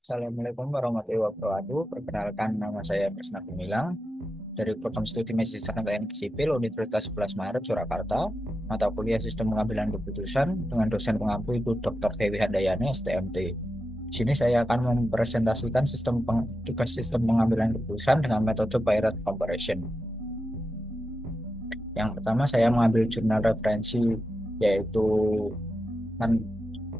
Assalamualaikum warahmatullahi wabarakatuh. Perkenalkan, nama saya Kresna Gumilang dari Program Studi Magister Teknik Sipil Universitas 11 Maret Surakarta. Mata kuliah Sistem Pengambilan Keputusan dengan dosen pengampu Ibu Dr. Dewi Handayani STMT. Di sini saya akan mempresentasikan tugas sistem pengambilan keputusan dengan metode Bayes Comparison. Yang pertama saya mengambil jurnal referensi yaitu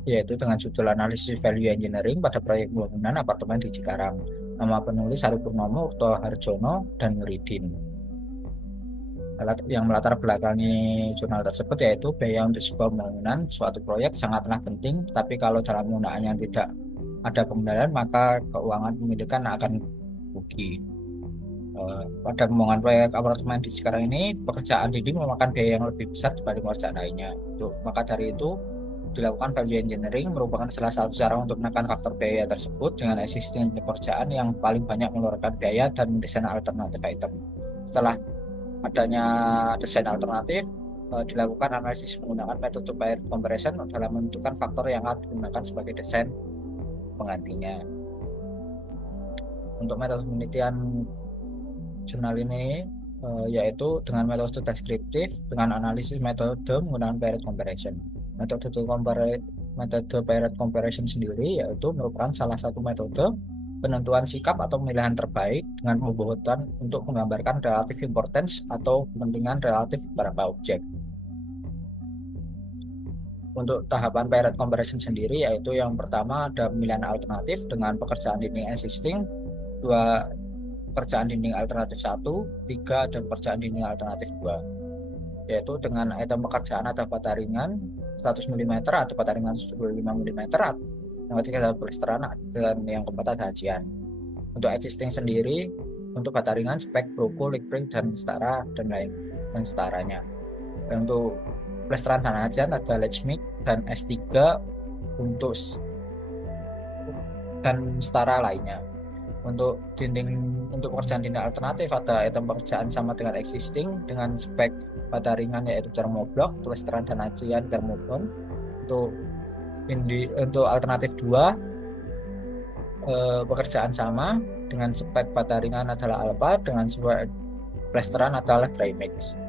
yaitu dengan judul analisis value engineering pada proyek bangunan apartemen di Cikarang. Nama penulis Ari Purnomo, Ukto Harjono, dan Nuridin. Yang melatar belakangi jurnal tersebut yaitu biaya untuk sebuah bangunan suatu proyek sangatlah penting, tapi kalau dalam penggunaannya tidak ada pengendalian maka keuangan pemilikan akan rugi. Pada pembangunan proyek apartemen di Cikarang ini, pekerjaan dinding memakan biaya yang lebih besar dibanding pekerjaan lainnya. Maka dari itu, dilakukan value engineering merupakan salah satu cara untuk menekan faktor biaya tersebut dengan existing pekerjaan yang paling banyak mengeluarkan biaya dan desain alternatif item. Setelah adanya desain alternatif, dilakukan analisis menggunakan metode Bayes comparison dalam menentukan faktor yang akan digunakan sebagai desain penggantinya. Untuk metode penelitian jurnal ini yaitu dengan metode deskriptif dengan analisis metode menggunakan Bayes comparison. Metode Bayes comparison sendiri yaitu merupakan salah satu metode penentuan sikap atau pemilihan terbaik dengan pembobotan untuk menggambarkan relative importance atau kepentingan relatif beberapa objek. Untuk tahapan Bayes comparison sendiri yaitu yang pertama ada pemilihan alternatif dengan pekerjaan dinding existing, dua pekerjaan dinding alternatif 1, 3, dan pekerjaan dinding alternatif 2, yaitu dengan item pekerjaan ada bata ringan 100 mm, ada bata ringan 75 mm, yang ketiga ada plesteran, dan yang keempat ada hajian. Untuk existing sendiri, untuk bata ringan spek broko, likring, dan setara dan lain dan setaranya. Dan untuk plesteran dan hajian ada ledge dan S3 untuk dan setara lainnya. Untuk pekerjaan dinding alternatif ada item pekerjaan sama dengan existing dengan spek bata ringan yaitu thermoblock, plesteran dan hajian thermobond. Untuk alternatif 2 pekerjaan sama dengan spek bata ringan adalah alpha dengan spek plesteran adalah dry mix.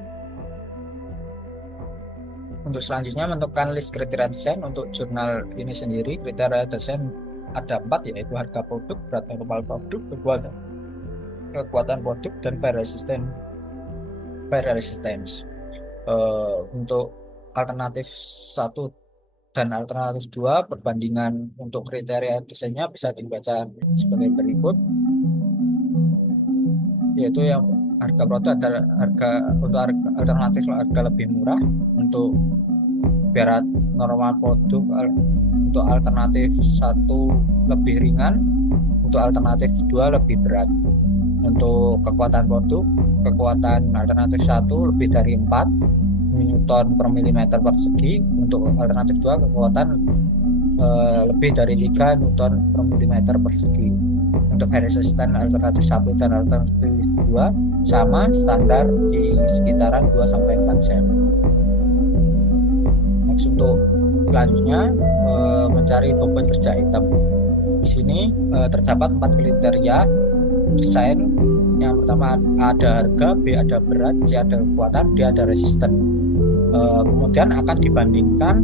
Untuk selanjutnya menentukan list kriteria desain. Untuk jurnal ini sendiri kriteria desain ada 4 yaitu harga produk, berat normal produk, kekuatan produk, dan fire resistance. Untuk alternatif 1 dan alternatif 2 perbandingan untuk kriteria desainnya bisa dibaca sebagai berikut, yaitu yang harga produk ada untuk alternatif harga lebih murah, untuk berat normal produk untuk alternatif 1 lebih ringan, untuk alternatif 2 lebih berat. Untuk kekuatan produk, kekuatan alternatif 1 lebih dari 4 Newton per milimeter persegi, untuk alternatif 2 kekuatan lebih dari 3 Newton per milimeter persegi. Untuk resisten alternatif 1 dan alternatif 2 sama standar di sekitaran 2-4 cm. Next, untuk selanjutnya mencari bobot kerja item. Di sini terdapat 4 kriteria desain. Yang pertama ada harga, B ada berat, C ada kekuatan, D ada resisten. Kemudian akan dibandingkan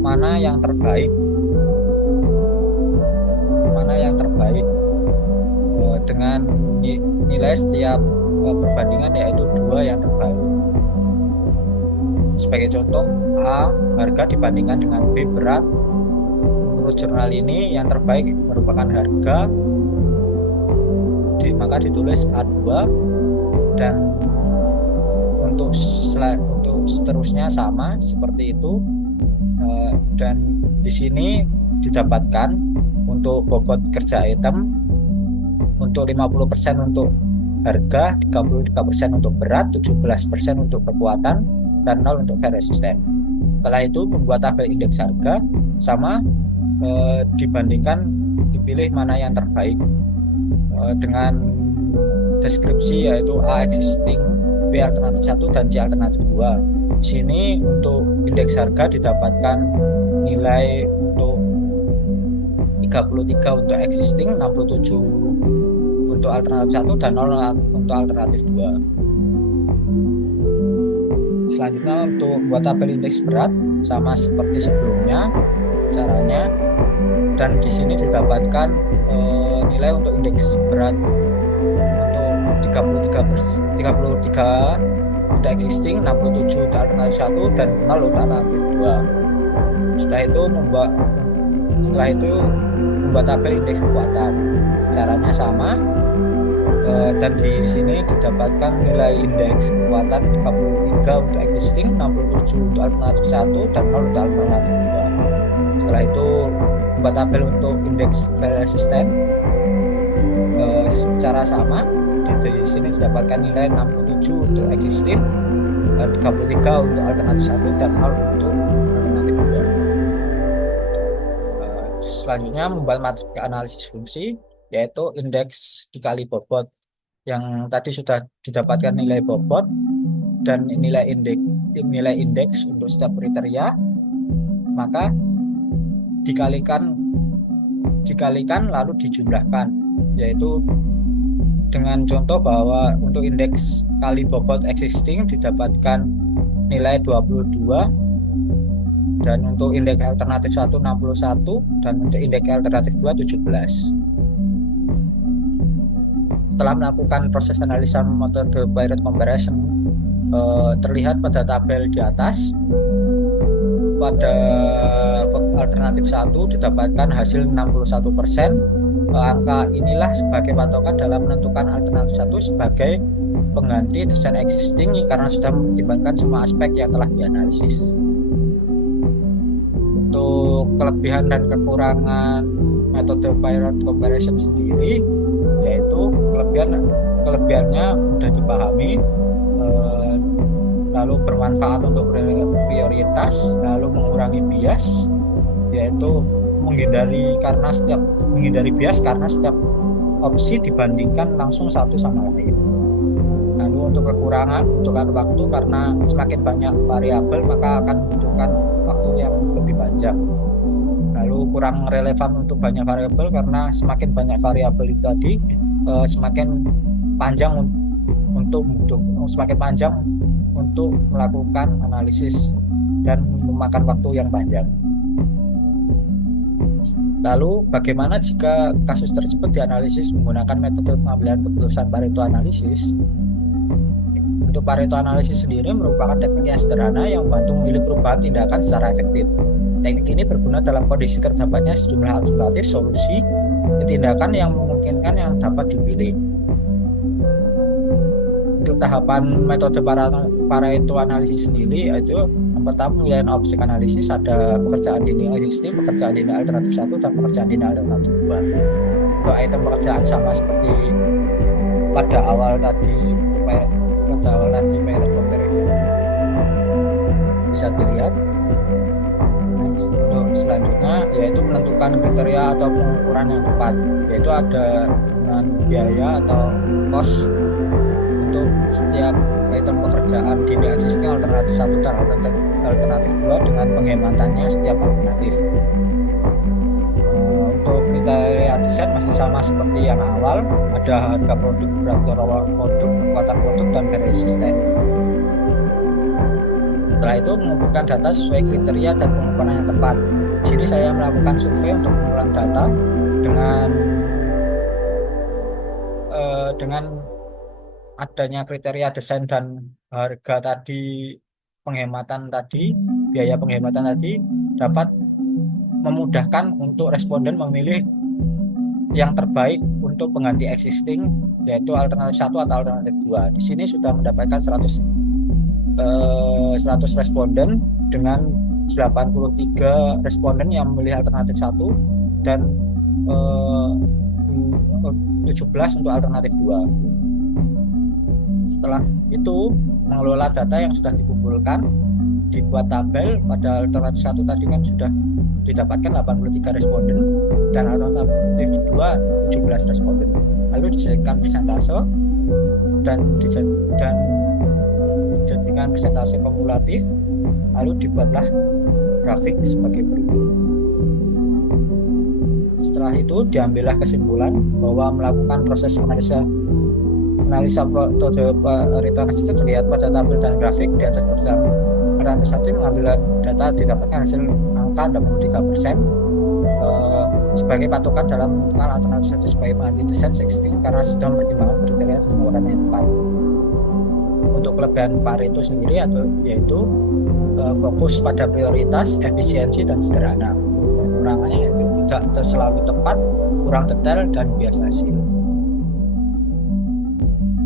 mana yang terbaik dengan nilai setiap perbandingan yaitu 2 yang terbaik. Sebagai contoh, A harga dibandingkan dengan B berat. Menurut jurnal ini yang terbaik merupakan harga, maka ditulis A2, dan untuk seterusnya sama seperti itu. Dan di sini didapatkan untuk bobot kerja item untuk 50% untuk harga, 33% untuk berat, 17% untuk kekuatan, dan 0 untuk fire resistance. Setelah itu membuat tabel indeks harga sama, dipilih mana yang terbaik dengan deskripsi yaitu A existing, B alternatif 1, dan C alternatif 2. Di sini untuk indeks harga didapatkan nilai untuk 33 untuk existing, 67 untuk alternatif 1, dan 0 untuk alternatif 2. Selanjutnya untuk buat tabel indeks berat sama seperti sebelumnya caranya, dan di sini didapatkan nilai untuk indeks berat untuk 33 untuk existing, 67 untuk alternatif 1, dan 0 untuk alternatif 2. Setelah itu membuat tabel indeks kekuatan. Caranya sama, dan di sini didapatkan nilai indeks kekuatan 33 untuk existing, 67 untuk alternatif 1, dan 0 untuk alternatif 2. Setelah itu membuat tabel untuk indeks resisten. Cara sama, di sini didapatkan nilai 67 untuk existing, 33 untuk alternatif 1, dan 0 untuk alternatif 2. Selanjutnya membuat matriks analisis fungsi, yaitu indeks dikali bobot. Yang tadi sudah didapatkan nilai bobot dan nilai indeks untuk setiap kriteria, maka dikalikan lalu dijumlahkan, yaitu dengan contoh bahwa untuk indeks kali bobot existing didapatkan nilai 22, dan untuk indeks alternatif 1 61, dan untuk indeks alternatif 2 17. Setelah melakukan proses analisa metode Poirot comparison, terlihat pada tabel di atas, pada alternatif 1 didapatkan hasil 61%. Angka inilah sebagai patokan dalam menentukan alternatif 1 sebagai pengganti desain existing karena sudah mempertimbangkan semua aspek yang telah dianalisis. Untuk kelebihan dan kekurangan metode Poirot comparison sendiri, yaitu kelebihannya mudah dipahami, lalu bermanfaat untuk prioritas, lalu mengurangi bias, yaitu menghindari bias karena setiap opsi dibandingkan langsung satu sama lain. Lalu untuk kekurangan, membutuhkan waktu karena semakin banyak variabel maka akan membutuhkan waktu yang lebih panjang. Lalu kurang relevan untuk banyak variabel karena semakin banyak variabel itu tadi semakin panjang untuk melakukan analisis dan memakan waktu yang panjang. Lalu bagaimana jika kasus tersebut dianalisis menggunakan metode pengambilan keputusan Pareto analisis? Untuk Pareto analisis sendiri merupakan teknik yang sederhana yang membantu memilih perubahan tindakan secara efektif. Teknik ini berguna dalam kondisi terdapatnya sejumlah alternatif solusi tindakan yang memungkinkan yang dapat dipilih. Untuk tahapan metode Pareto analisis sendiri, yaitu yang pertama penilaian objek analisis, ada pekerjaan dini existing, pekerjaan dini alternatif 1, dan pekerjaan dini alternatif 2. Untuk item pekerjaan sama seperti pada awal tadi Poirot comparison. Bisa dilihat. Untuk selanjutnya yaitu menentukan kriteria atau pengukuran yang tepat, yaitu ada dengan biaya atau cost untuk setiap item pekerjaan dini existing alternatif 1 dan alternatif 2 dengan penghematannya setiap alternatif. Untuk kriteria desain masih sama seperti yang awal, ada harga produk, berat awal produk, kekuatan produk, dan resisten. Setelah itu mengumpulkan data sesuai kriteria dan pengukuran yang tepat. Di sini saya melakukan survei untuk pengumpulan data dengan adanya kriteria desain dan harga tadi, biaya penghematan tadi dapat memudahkan untuk responden memilih yang terbaik untuk pengganti existing, yaitu alternatif 1 atau alternatif 2. Di sini sudah mendapatkan 100 responden dengan 83 responden yang memilih alternatif 1 dan 17 untuk alternatif 2. Setelah itu mengelola data yang sudah dikumpulkan, dibuat tabel. Pada alternatif 1 tadi kan sudah didapatkan 83 responden dan alternatif 2 17 responden. Lalu dijadikan persentase dan dijadikan persentase kumulatif, lalu dibuatlah grafik sebagai berikut. Setelah Setelah itu diambillah kesimpulan bahwa melakukan proses analisa analisa metode return assessment dilihat pada tabel dan grafik di atas bersama. Alternatif satu mengambil data didapatkan hasil angka 63% sebagai patokan dalam menentukan alternatif satu sebagai pengganti desain existing karena sudah mempertimbangkan kriteria pengeluaran yang tepat. Untuk kelebihan Pareto sendiri atau yaitu fokus pada prioritas, efisiensi dan sederhana. Kekurangannya yaitu tidak selalu tepat, kurang detail dan bias hasil.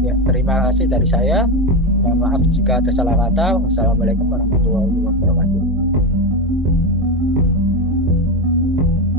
Ya, terima kasih dari saya. Mohon maaf jika ada salah kata. Wassalamualaikum warahmatullahi wabarakatuh.